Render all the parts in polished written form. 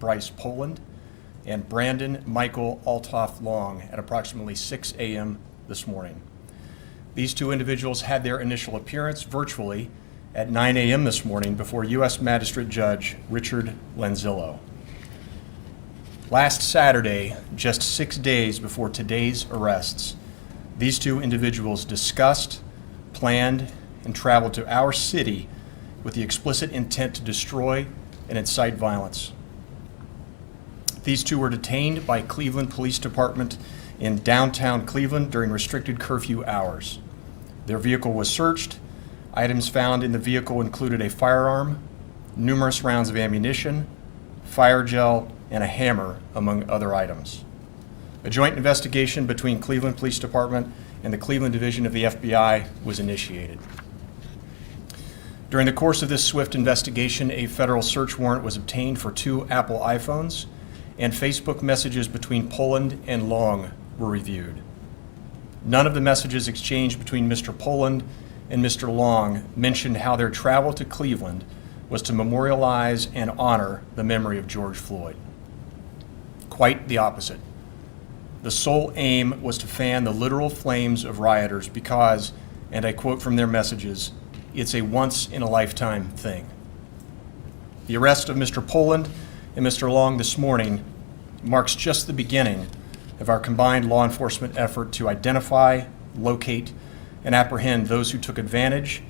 Bryce Poland and Brandon Michael Altoff Long at approximately 6 a.m. this morning. These two individuals had their initial appearance virtually at 9 a.m. this morning before U.S. Magistrate Judge Richard Lenzillo. Last Saturday, just 6 days before today's arrests, these two individuals discussed, planned, and traveled to our city with the explicit intent to destroy and incite violence. These two were detained by Cleveland Police Department in downtown Cleveland during restricted curfew hours. Their vehicle was searched. Items found in the vehicle included a firearm, numerous rounds of ammunition, fire gel, and a hammer, among other items. A joint investigation between Cleveland Police Department and the Cleveland Division of the FBI was initiated. During the course of this swift investigation, a federal search warrant was obtained for 2 Apple iPhones, and Facebook messages between Poland and Long were reviewed. None of the messages exchanged between Mr. Poland and Mr. Long mentioned how their travel to Cleveland was to memorialize and honor the memory of George Floyd. Quite the opposite. The sole aim was to fan the literal flames of rioters because, and I quote from their messages, "It's a once-in-a-lifetime thing." The arrest of Mr. Poland and Mr. Long this morning marks just the beginning of our combined law enforcement effort to identify, locate, and apprehend those who took advantage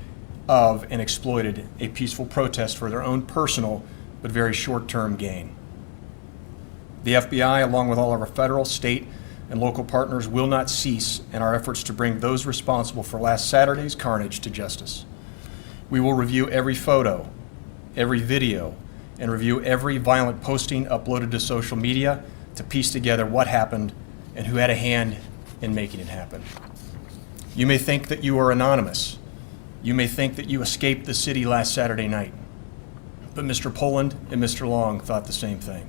of and exploited a peaceful protest for their own personal but very short-term gain. The FBI, along with all of our federal, state, and local partners, will not cease in our efforts to bring those responsible for last Saturday's carnage to justice. We will review every photo, every video, and review every violent posting uploaded to social media to piece together what happened and who had a hand in making it happen. You may think that you are anonymous. You may think that you escaped the city last Saturday night. But Mr. Poland and Mr. Long thought the same thing.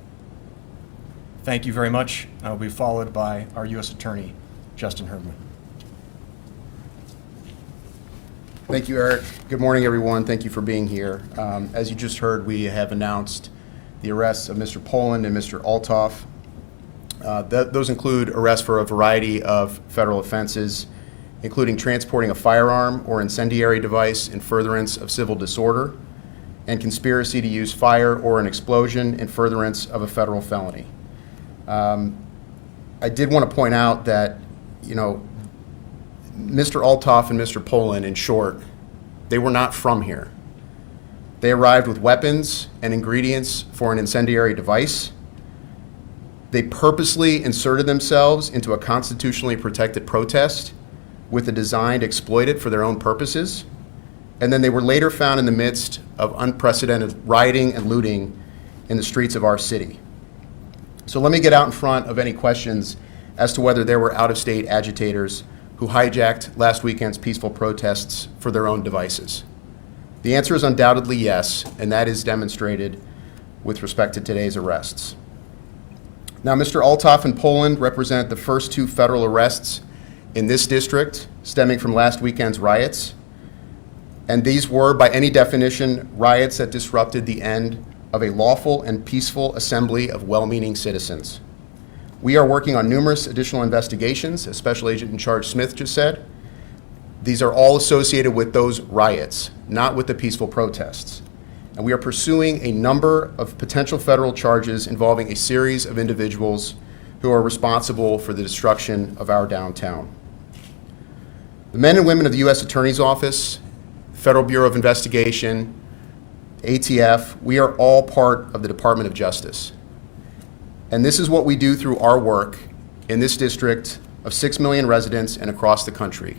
Thank you very much. I will be followed by our U.S. Attorney, Justin Herdman. Thank you, Eric. Good morning, everyone. Thank you for being here. As you just heard, we have announced the arrests of Mr. Poland and Mr. Altoff. Those include arrests for a variety of federal offenses, including transporting a firearm or incendiary device in furtherance of civil disorder, and conspiracy to use fire or an explosion in furtherance of a federal felony. I did want to point out that, Mr. Altoff and Mr. Poland, in short, they were not from here. They arrived with weapons and ingredients for an incendiary device. They purposely inserted themselves into a constitutionally protected protest with a design to exploit it for their own purposes. And then they were later found in the midst of unprecedented rioting and looting in the streets of our city. So let me get out in front of any questions as to whether there were out-of-state agitators who hijacked last weekend's peaceful protests for their own devices. The answer is undoubtedly yes, and that is demonstrated with respect to today's arrests. Now, Mr. Altoff and Poland represent the first 2 federal arrests in this district stemming from last weekend's riots. And these were, by any definition, riots that disrupted the end of a lawful and peaceful assembly of well-meaning citizens. We are working on numerous additional investigations, as Special Agent in Charge Smith just said. These are all associated with those riots, not with the peaceful protests. And we are pursuing a number of potential federal charges involving a series of individuals who are responsible for the destruction of our downtown. The men and women of the U.S. Attorney's Office, Federal Bureau of Investigation, ATF, we are all part of the Department of Justice. And this is what we do through our work in this district of 6 million residents and across the country.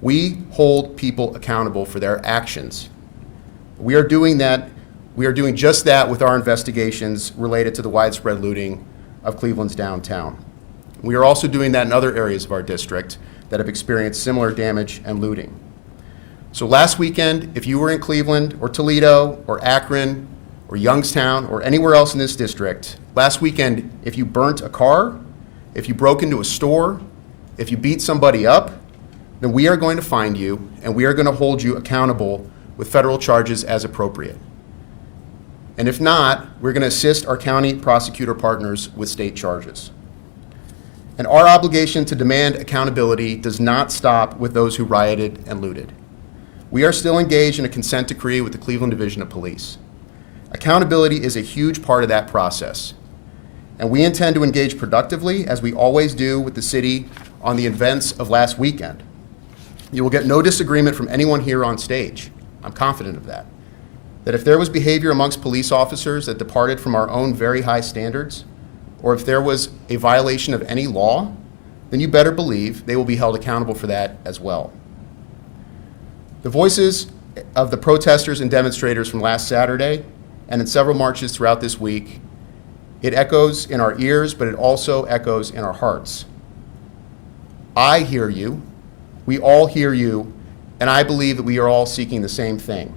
We hold people accountable for their actions. We are doing just that with our investigations related to the widespread looting of Cleveland's downtown. We are also doing that in other areas of our district that have experienced similar damage and looting. So last weekend, if you were in Cleveland or Toledo or Akron or Youngstown or anywhere else in this district, last weekend, if you burnt a car, if you broke into a store, if you beat somebody up, then we are going to find you and we are going to hold you accountable with federal charges as appropriate. And if not, we're going to assist our county prosecutor partners with state charges. And our obligation to demand accountability does not stop with those who rioted and looted. We are still engaged in a consent decree with the Cleveland Division of Police. Accountability is a huge part of that process, and we intend to engage productively, as we always do with the city, on the events of last weekend. You will get no disagreement from anyone here on stage. I'm confident of that. That if there was behavior amongst police officers that departed from our own very high standards, or if there was a violation of any law, then you better believe they will be held accountable for that as well. The voices of the protesters and demonstrators from last Saturday and in several marches throughout this week, it echoes in our ears, but it also echoes in our hearts. I hear you, we all hear you, and I believe that we are all seeking the same thing: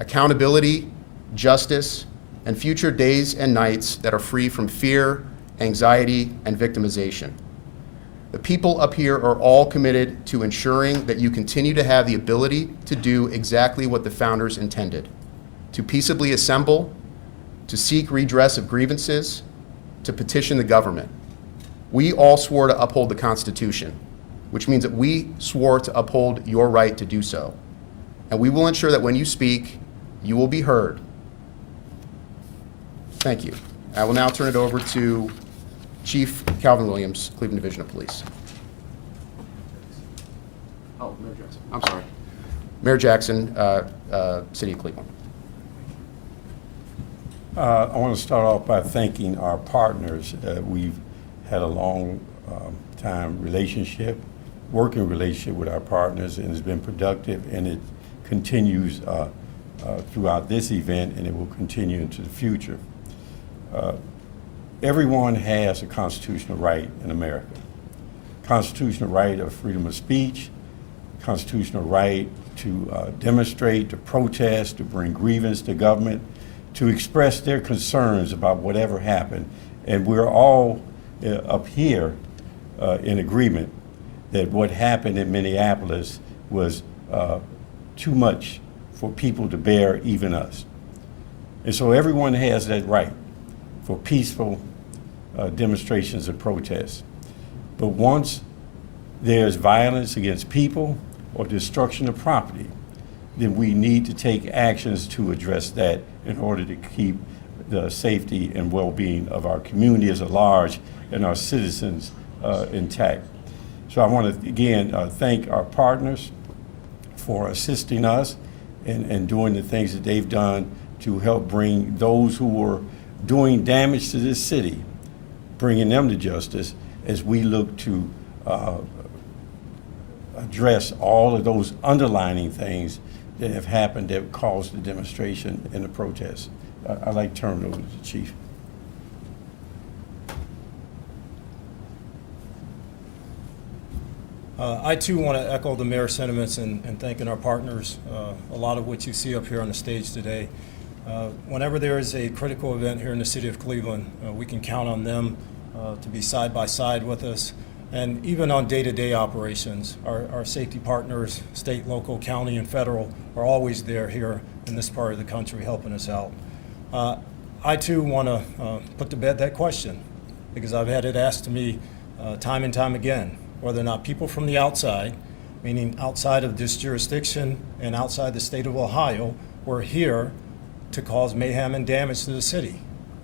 accountability, justice, and future days and nights that are free from fear, anxiety, and victimization. The people up here are all committed to ensuring that you continue to have the ability to do exactly what the founders intended: to peaceably assemble, to seek redress of grievances, to petition the government. We all swore to uphold the Constitution, which means that we swore to uphold your right to do so. And we will ensure that when you speak, you will be heard. Thank you. I will now turn it over to Chief Calvin Williams, Cleveland Division of Police. Oh, Mayor Jackson. I'm sorry. Mayor Jackson, City of Cleveland. I want to start off by thanking our partners. We've had a long time relationship, working relationship with our partners, and it's been productive, and it continues throughout this event, and it will continue into the future. Everyone has a constitutional right in America. Constitutional right of freedom of speech, constitutional right to demonstrate, to protest, to bring grievance to government, to express their concerns about whatever happened. And we're all up here in agreement that what happened in Minneapolis was too much for people to bear, even us. And so everyone has that right for peaceful demonstrations and protests. But once there's violence against people or destruction of property, then we need to take actions to address that in order to keep the safety and well-being of our community as a large and our citizens intact. So I want to again thank our partners for assisting us and doing the things that they've done to help bring those who were doing damage to this city, bringing them to justice as we look to address all of those underlining things that have happened that caused the demonstration and the protest. I'd like to turn it over to the Chief. I too want to echo the mayor's sentiments in thanking our partners, a lot of which you see up here on the stage today. Whenever there is a critical event here in the city of Cleveland, we can count on them to be side by side with us. And even on day-to-day operations, our safety partners, state, local, county, and federal, are always there here in this part of the country helping us out. I too want to put to bed that question, because I've had it asked to me time and time again, whether or not people from the outside, meaning outside of this jurisdiction and outside the state of Ohio, were here to cause mayhem and damage to the city.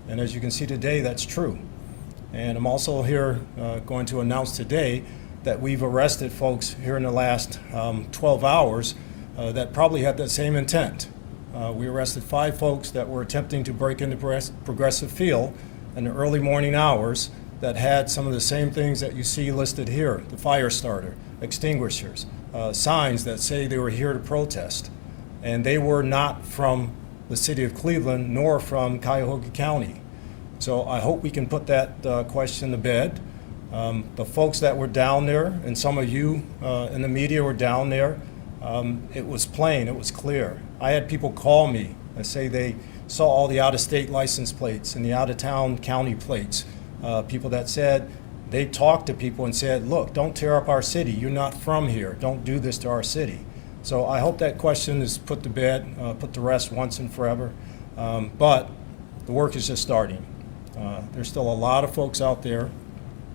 And as you can see today, that's true. And I'm also here going to announce today that we've arrested folks here in the last 12 hours that probably had that same intent. We arrested 5 folks that were attempting to break into Progressive Field in the early morning hours that had some of the same things that you see listed here: the fire starter, extinguishers, signs that say they were here to protest. And they were not from the city of Cleveland nor from Cuyahoga County. So I hope we can put that question to bed. The folks that were down there, and some of you in the media were down there, it was plain, it was clear. I had people call me and say they saw all the out-of-state license plates and the out-of-town county plates. People that said they talked to people and said, look, don't tear up our city. You're not from here. Don't do this to our city. So I hope that question is put to bed, put to rest once and forever. But the work is just starting. There's still a lot of folks out there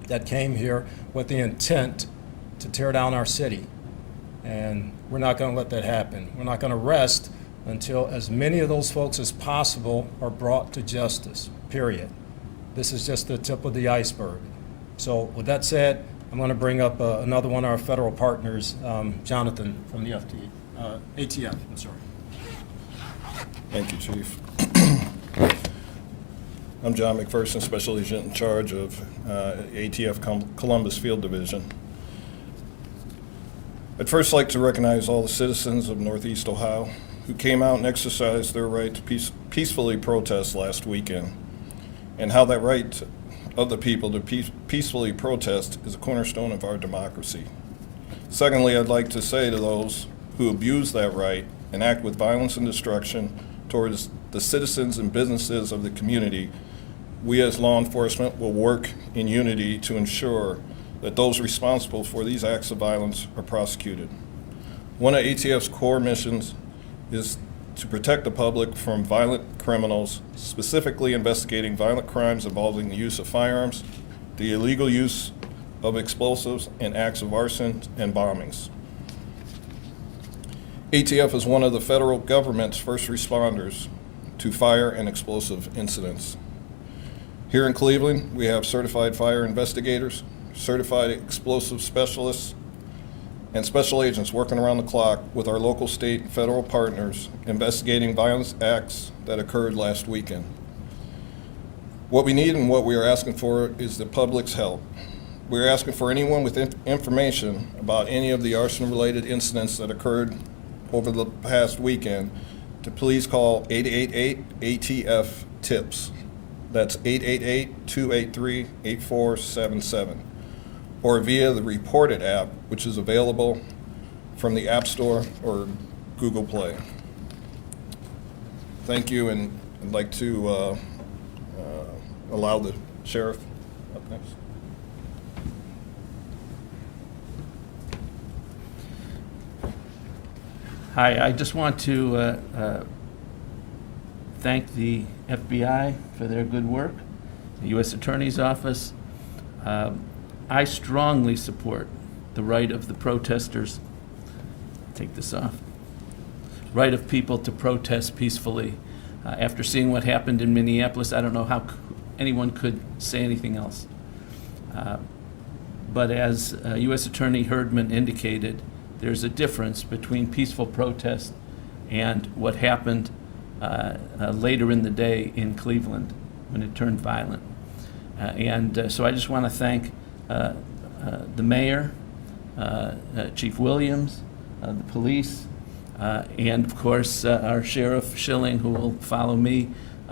that came here with the intent to tear down our city. And we're not going to let that happen. We're not going to rest until as many of those folks as possible are brought to justice, period. This is just the tip of the iceberg. So with that said, I'm going to bring up another one of our federal partners, Jonathan from the ATF. I'm sorry. Thank you, Chief. I'm John McPherson, Special Agent in charge of ATF Columbus Field Division. I'd first like to recognize all the citizens of Northeast Ohio who came out and exercised their right to peacefully protest last weekend, and how that right of the people to peacefully protest is a cornerstone of our democracy. Secondly, I'd like to say to those who abuse that right and act with violence and destruction towards the citizens and businesses of the community, we as law enforcement will work in unity to ensure that those responsible for these acts of violence are prosecuted. One of ATF's core missions is to protect the public from violent criminals, specifically investigating violent crimes involving the use of firearms, the illegal use of explosives, and acts of arson and bombings. ATF is one of the federal government's first responders to fire and explosive incidents. Here in Cleveland, we have certified fire investigators, certified explosive specialists, and special agents working around the clock with our local, state, and federal partners investigating violence acts that occurred last weekend. What we need and what we are asking for is the public's help. We are asking for anyone with information about any of the arson-related incidents that occurred over the past weekend to please call 888-ATF-TIPS. That's 888-283-8477. Or via the Reported app, which is available from the App Store or Google Play. Thank you, and I'd like to allow the sheriff up next. Hi, I just want to thank the FBI for their good work, the U.S. Attorney's Office. I strongly support the right of the protesters, take this off, right of people to protest peacefully. After seeing what happened in Minneapolis, I don't know how anyone could say anything else. But as U.S. Attorney Herdman indicated, there's a difference between peaceful protest and what happened later in the day in Cleveland when it turned violent. So I just want to thank the mayor, Chief Williams, the police, and of course our Sheriff Schilling, who will follow me,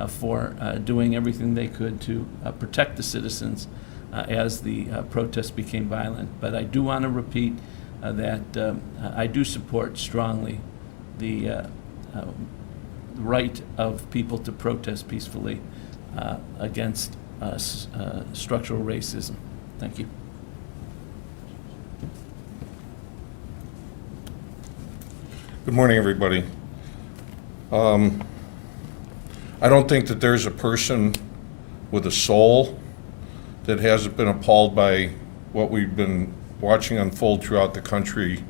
for doing everything they could to protect the citizens as the protests became violent. But I do want to repeat that I do support strongly the right of people to protest peacefully against structural racism. Thank you. Good morning, everybody. I don't think that there's a person with a soul that hasn't been appalled by what we've been watching unfold throughout the country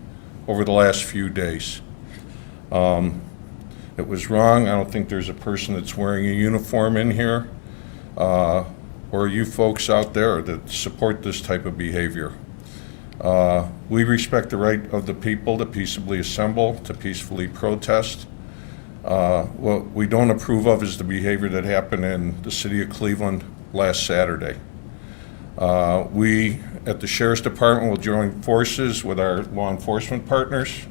over the last few days. It was wrong. I don't think there's a person that's wearing a uniform in here, or you folks out there that support this type of behavior. We respect the right of the people to peaceably assemble, to peacefully protest. What we don't approve of is the behavior that happened in the city of Cleveland last Saturday. We at the Sheriff's Department will join forces with our law enforcement partners,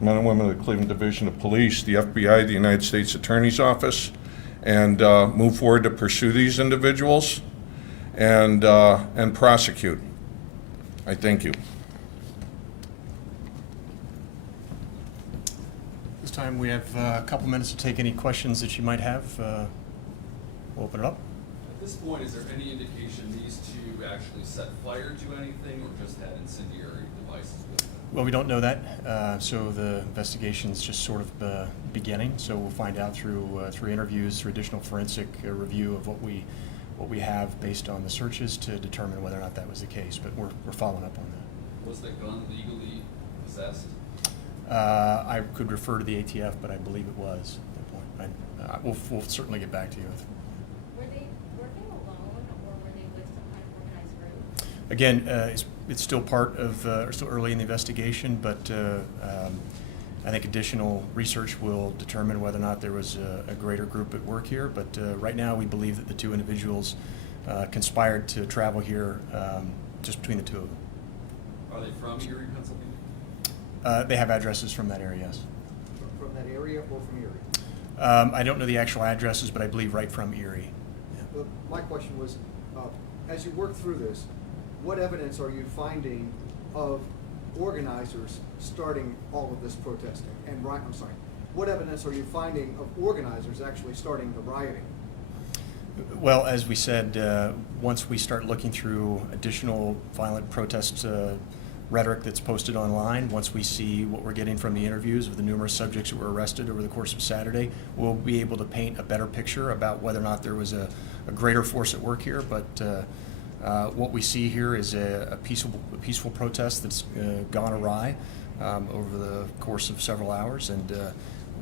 men and women of the Cleveland Division of Police, the FBI, the United States Attorney's Office, and move forward to pursue these individuals and prosecute. I thank you. This time we have a couple minutes to take any questions that you might have. We'll open it up. At this point, is there any indication these two actually set fire to anything or just had incendiary devices with them? Well, we don't know that, so the investigation's just sort of beginning, so we'll find out through interviews, through additional forensic review of what we have based on the searches to determine whether or not that was the case. But we're following up on that. Was the gun legally possessed? I could refer to the ATF, but I believe it was at that point. We'll certainly get back to you. Were they working alone, or were they with some kind of organized group? Again, it's still part of, or still early in the investigation, but I think additional research will determine whether or not there was a greater group at work here. But right now, we believe that the two individuals conspired to travel here just between the two of them. Are they from Erie, Pennsylvania? They have addresses from that area, yes. From that area or from Erie? I don't know the actual addresses, but I believe right from Erie. But my question was, as you work through this, what evidence are you finding of organizers starting all of this protesting? And I'm sorry, what evidence are you finding of organizers actually starting the rioting? Well, as we said, once we start looking through additional violent protest rhetoric that's posted online, once we see what we're getting from the interviews of the numerous subjects that were arrested over the course of Saturday, we'll be able to paint a better picture about whether or not there was a greater force at work here. But what we see here is a peaceful protest that's gone awry over the course of several hours, and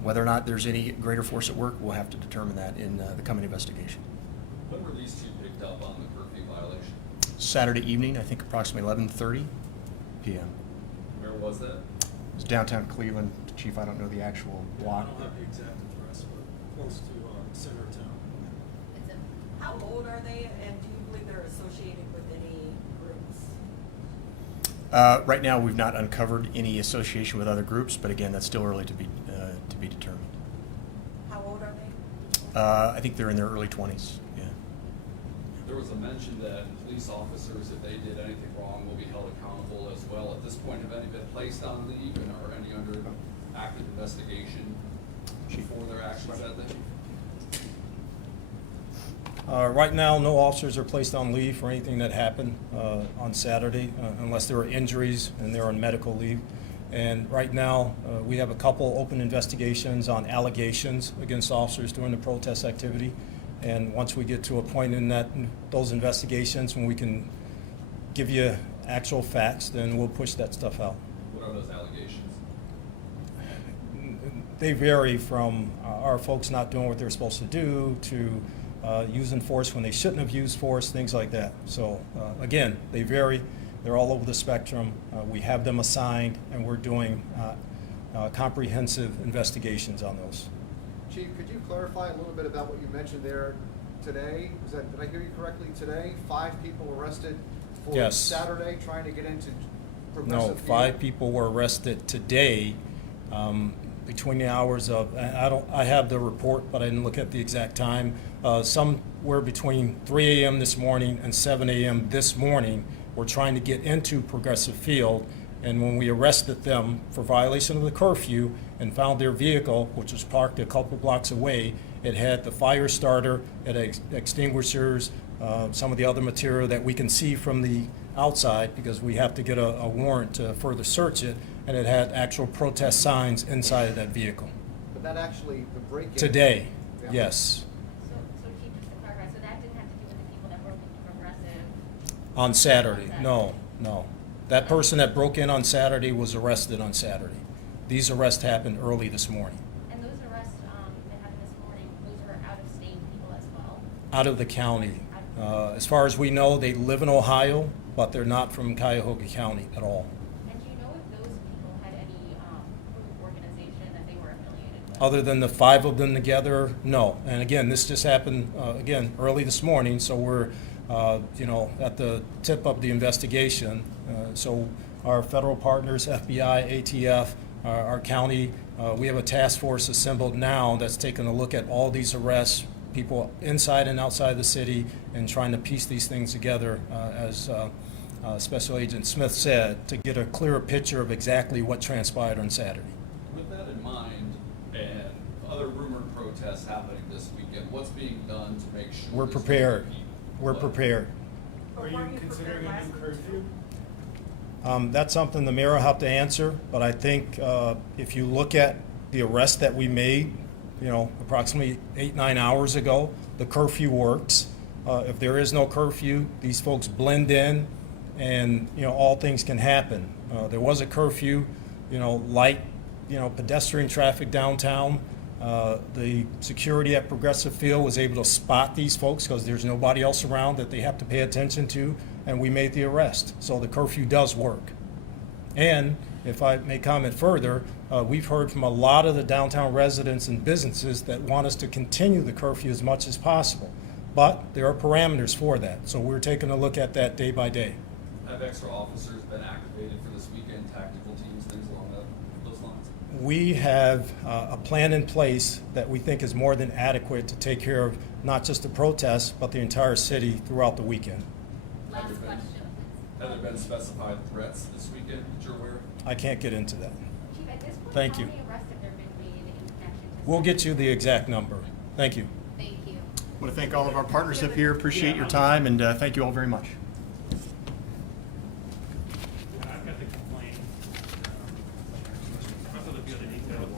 whether or not there's any greater force at work, we'll have to determine that in the coming investigation. When were these two picked up on the curfew violation? Saturday evening, I think approximately 11:30 p.m. Where was that? It was downtown Cleveland. Chief, I don't know the actual block. I don't have the exact address, but close to center of town. How old are they, and do you believe they're associated with any groups? Right now, we've not uncovered any association with other groups, but again, that's still early to be determined. How old are they? I think they're in their early 20s. Yeah. There was a mention that police officers, if they did anything wrong, will be held accountable as well. At this point, have any been placed on leave and are any under active investigation for their actions that day? Right now, no officers are placed on leave for anything that happened on Saturday, unless there were injuries and they're on medical leave. And right now, we have a couple open investigations on allegations against officers during the protest activity. And once we get to a point in those investigations when we can give you actual facts, then we'll push that stuff out. What are those allegations? They vary from our folks not doing what they're supposed to do to using force when they shouldn't have used force, things like that. So again, they vary. They're all over the spectrum. We have them assigned, and we're doing comprehensive investigations on those. Chief, could you clarify a little bit about what you mentioned there today? Did I hear you correctly today? 5 people arrested for Yes. Saturday trying to get into No, progressive 5 people were arrested today between the hours of, I have the report, but I didn't look at the exact time. Some were between 3 a.m. this morning and 7 a.m. this morning. Were trying to get into Progressive Field, and when we arrested them for violation of the curfew and found their vehicle, which was parked a couple blocks away, it had the fire starter, it had extinguishers, some of the other material that we can see from the outside because we have to get a warrant to further search it, and it had actual protest signs inside of that vehicle. But that actually, the break-in... Today, Yeah. yes. So Chief, just to clarify, so that didn't have to do with the people that broke into Progressive? On Saturday, no. That person that broke in on Saturday was arrested on Saturday. These arrests happened early this morning. And those arrests that happened this morning, those were out-of-state people as well? Out of the county. As far as we know, they live in Ohio, but they're not from Cuyahoga County at all. And do you know if those people had any group organization that they were affiliated with? Other than the 5 of them together, no. And again, this just happened, early this morning, so we're, at the tip of the investigation. So our federal partners, FBI, ATF, our county, we have a task force assembled now that's taking a look at all these arrests, people inside and outside the city, and trying to piece these things together, as Special Agent Smith said, to get a clearer picture of exactly what transpired on Saturday. With that in mind, and other rumored protests happening this weekend, what's being done to make sure? We're there's no prepared. repeat We're flood? prepared. Are you considering a new curfew? That's something the mayor will have to answer, but I think if you look at the arrest that we made, approximately 8-9 hours ago. The curfew works. If there is no curfew, these folks blend in, and all things can happen. There was a curfew, light, pedestrian traffic downtown. The security at Progressive Field was able to spot these folks because there's nobody else around that they have to pay attention to, and we made the arrest. So the curfew does work. And if I may comment further, we've heard from a lot of the downtown residents and businesses that want us to continue the curfew as much as possible. But there are parameters for that, so we're taking a look at that day by day. Have extra officers been activated for this weekend, tactical teams, things along those lines? We have a plan in place that we think is more than adequate to take care of not just the protests, but the entire city throughout the weekend. Last question. Have there been specified threats this weekend that you're aware of? I can't get into that. Chief, at this point, Thank you. how many arrests have there been made in connection to? We'll get you the exact number. Thank you. Thank you. I want to thank all of our partners up here. Appreciate your time, and thank you all very much. I've got the complaint. Also, the other detail.